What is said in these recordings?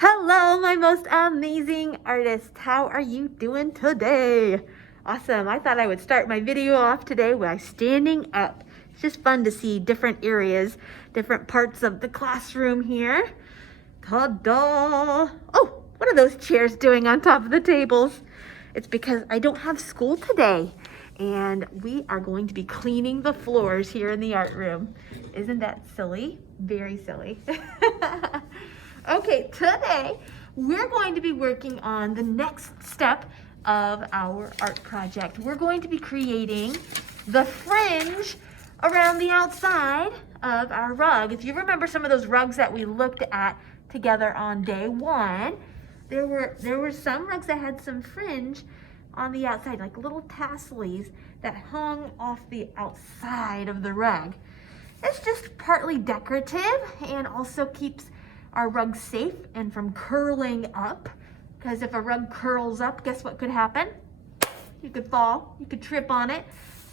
Hello, my most amazing artists. How are you doing today? Awesome. I thought I would start my video off today by standing up. It's just fun to see different areas, different parts of the classroom here. Ta-da! Oh, what are those chairs doing on top of the tables? It's because I don't have school today, and we are going to be cleaning the floors here in the art room. Isn't that silly? Very silly. Okay, today we're going to be working on the next step of our art project. We're going to be creating the fringe around the outside of our rug. If you remember some of those rugs that we looked at together on day one, there were some rugs that had some fringe on the outside, like little tassels that hung off the outside of the rug. It's just partly decorative and also keeps our rug safe and from curling up, because if a rug curls up, guess what could happen? You could fall, you could trip on it.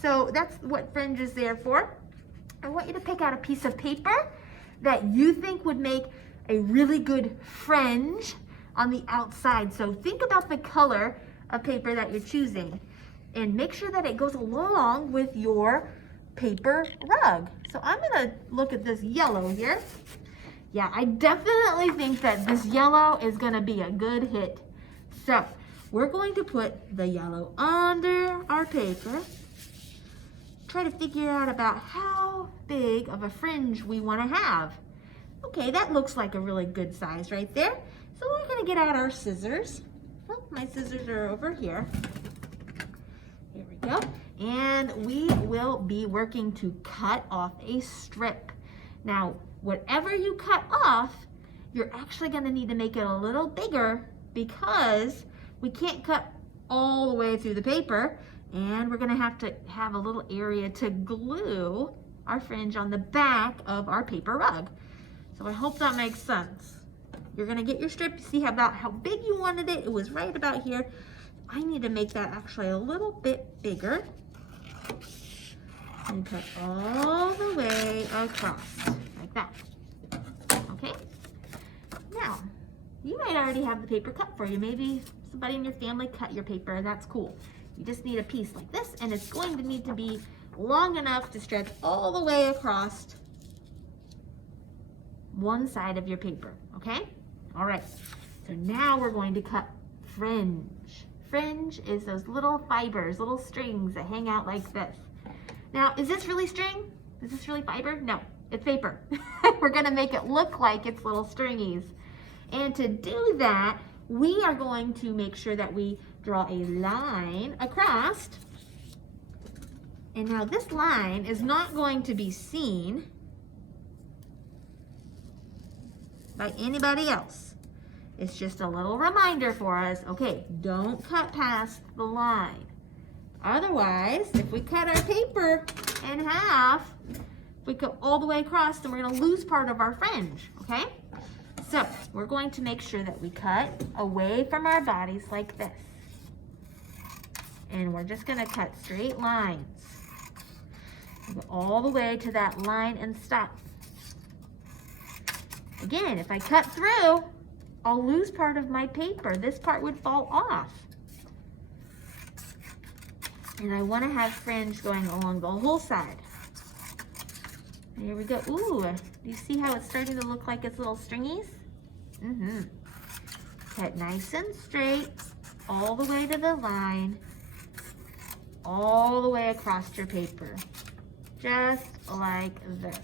So that's what fringe is there for. I want you to pick out a piece of paper that you think would make a really good fringe on the outside. So think about the color of paper that you're choosing and make sure that it goes along with your paper rug. So I'm gonna look at this yellow here. Yeah, I definitely think that this yellow is gonna be a good hit. So we're going to put the yellow under our paper. Try to figure out about how big of a fringe we wanna have. Okay, that looks like a really good size right there. So we're gonna get out our scissors. Oh, my scissors are over here. Here we go. And we will be working to cut off a strip. Now, whatever you cut off, you're actually gonna need to make it a little bigger because we can't cut all the way through the paper, and we're gonna have to have a little area to glue our fringe on the back of our paper rug. So I hope that makes sense. You're gonna get your strip, see about how big you wanted it. It was right about here. I need to make that actually a little bit bigger. And cut all the way across, like that. Okay? Now, you might already have the paper cut for you. Maybe somebody in your family cut your paper, and that's cool. You just need a piece like this, and it's going to need to be long enough to stretch all the way across one side of your paper, okay? All right, so now we're going to cut fringe. Fringe is those little fibers, little strings that hang out like this. Now, is this really string? Is this really fiber? No, it's paper. We're gonna make it look like it's little stringies. And to do that, we are going to make sure that we draw a line across. And now this line is not going to be seen by anybody else. It's just a little reminder for us, okay, don't cut past the line. Otherwise, if we cut our paper in half, if we go all the way across, then we're gonna lose part of our fringe, okay? So we're going to make sure that we cut away from our bodies like this. And we're just gonna cut straight lines. Go all the way to that line and stop. Again, if I cut through, I'll lose part of my paper. This part would fall off. And I want to have fringe going along the whole side. Here we go. Ooh, do you see how it's starting to look like it's little stringies? Cut nice and straight, all the way to the line, all the way across your paper. Just like this.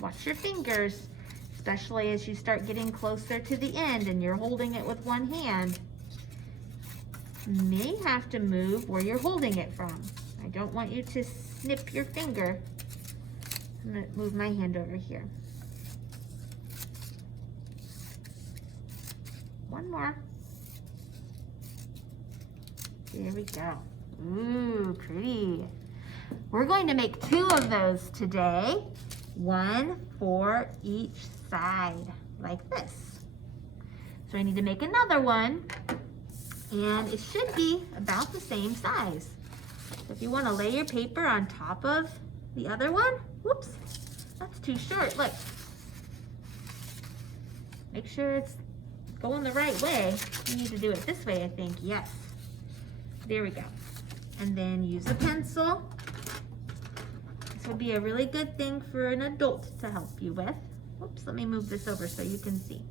Watch your fingers, especially as you start getting closer to the end and you're holding it with one hand. You may have to move where you're holding it from. I don't want you to snip your finger. I'm gonna move my hand over here. One more. There we go. Ooh, pretty. We're going to make 2 of those today. 1 for each side, like this. So I need to make another one, and it should be about the same size. So if you want to lay your paper on top of The other one, whoops, that's too short. Look, make sure it's going the right way. You need to do it this way, I think. Yes. There we go. And then use a pencil. This would be a really good thing for an adult to help you with. Whoops, let me move this over so you can see.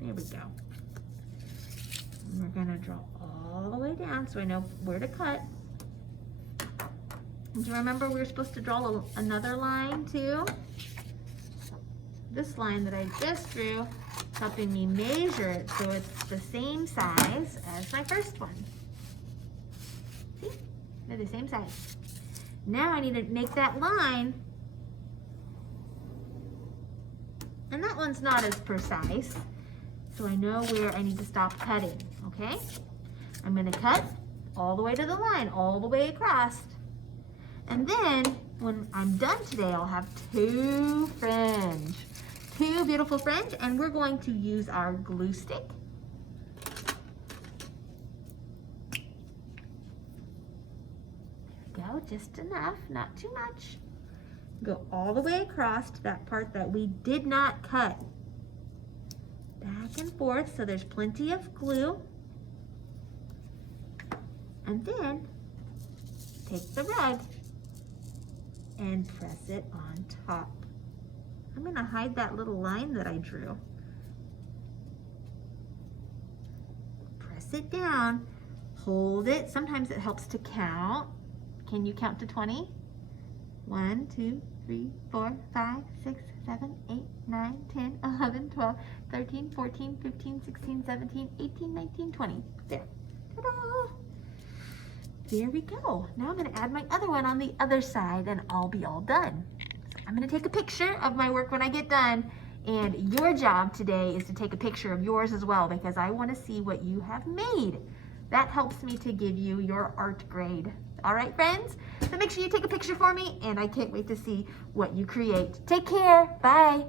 There we go. And we're gonna draw all the way down so I know where to cut. And do you remember we were supposed to draw another line too? This line that I just drew, helping me measure it so it's the same size as my first one. See? They're the same size. Now I need to make that line. And that one's not as precise, so I know where I need to stop cutting, okay? I'm gonna cut all the way to the line, all the way across. And then, when I'm done today, I'll have two beautiful fringe, and we're going to use our glue stick. There we go, just enough, not too much. Go all the way across to that part that we did not cut. Back and forth, so there's plenty of glue. And then, take the rug and press it on top. I'm gonna hide that little line that I drew. Press it down, hold it. Sometimes it helps to count. Can you count to 20? 1, 2, 3, 4, 5, 6, 7, 8, 9, 10, 11, 12, 13, 14, 15, 16, 17, 18, 19, 20. There. Ta-da! There we go. Now I'm gonna add my other one on the other side and I'll be all done. So I'm gonna take a picture of my work when I get done, and your job today is to take a picture of yours as well, because I wanna see what you have made. That helps me to give you your art grade. All right, friends? So make sure you take a picture for me, and I can't wait to see what you create. Take care. Bye.